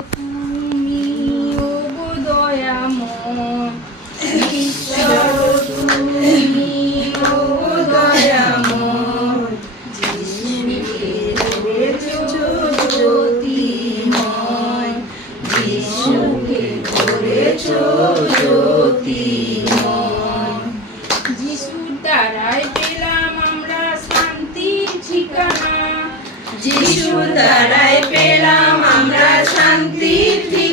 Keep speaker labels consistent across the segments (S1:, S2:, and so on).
S1: তুমি ওগো দয়াময় ঈশ্বর তুমি ওগো দয়াময় যিশুকে জ্যোতিময় যিশুকে যিশুর দ্বারাই পেলাম আমরা শান্তির ঠিকানা।
S2: যিশু দ্বারাই পেলাম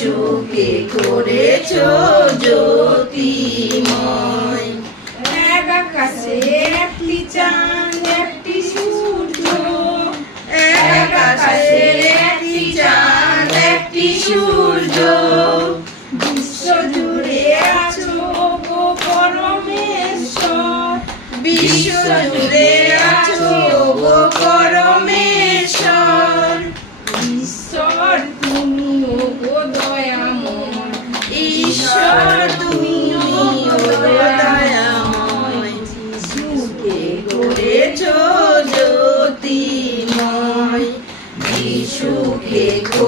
S2: যিশুকে করেছ জ্যোতিময়।
S1: এক আকাশে একটি চাঁদ, একটি সূর্য।
S2: এক আকাশে একটি চাঁদ, একটি সূর্য।
S1: বিশ্ব জুড়ে আছো পরমেশ্বর।
S2: বিশ্ব জুড়ে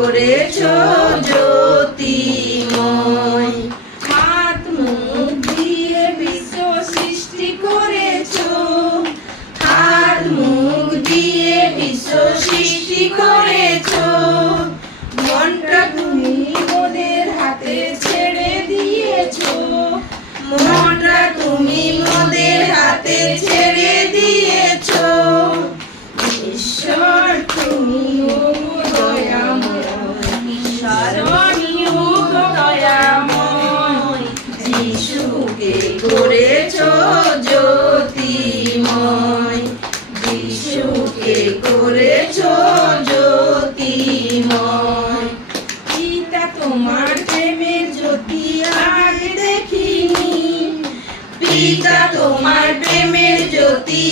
S2: করেছ জ্যোতিময়।
S1: হাত মুখ দিয়ে বিশ্ব সৃষ্টি করেছ।
S2: হাত মুখ দিয়ে বিশ্ব সৃষ্টি করেছ করেছ জ্যোতিময়।
S1: পিতা তোমার প্রেমের জ্যোতি আগে দেখিনি।
S2: পিতা তোমার প্রেমের জ্যোতি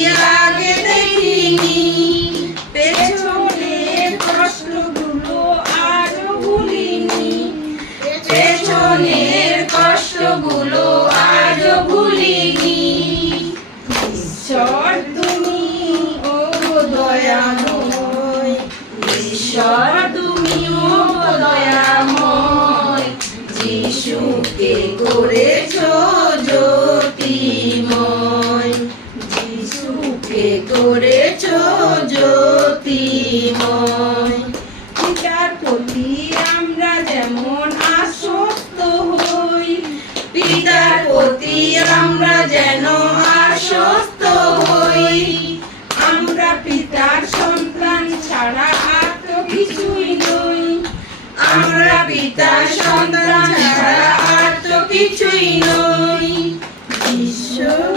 S2: আগে দেখিনি।
S1: পেছনের দয়াময়
S2: যিশুকে করেছ জ্যোতিময়, যিশুকে করেছ জ্যোতিময়।
S1: পিতার প্রতি আমরা যেমন আসক্ত হই,
S2: পিতার প্রতি আমরা যেন আশ্বস্ত হই,
S1: আমরা পিতার সন্তান ছাড়া আর তো কিছুই
S2: আমরা পিতার সন্তান ছাড়া আর তো কিছুই নই। ঈশ্বর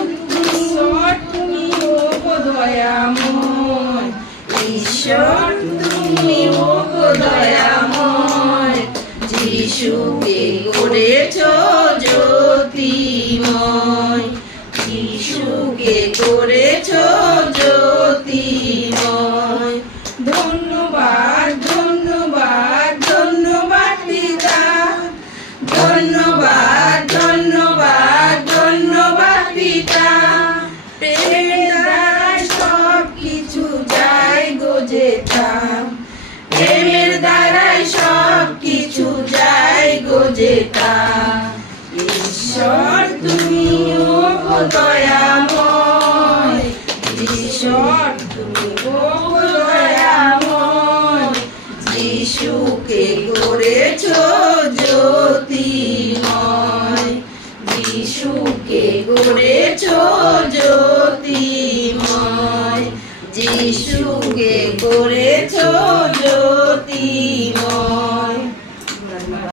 S1: তুমি ও দয়াময়
S2: ঈশ্বর, তুমি ও দয়াময় যিশুকে করেছ জ্যোতিময়। যিশুকে করেছ জ্যোতিময়
S1: ধন্যবাদ ধন্যবাদ ধন্যবাদ পিতা। প্রেমের সব কিছু
S2: সব কিছু ঈশ্বর দয়াময় যিশুকে করেছ জ্যোতিময়। যিশুকে করেছ জ্যোতিময়। যিশুকে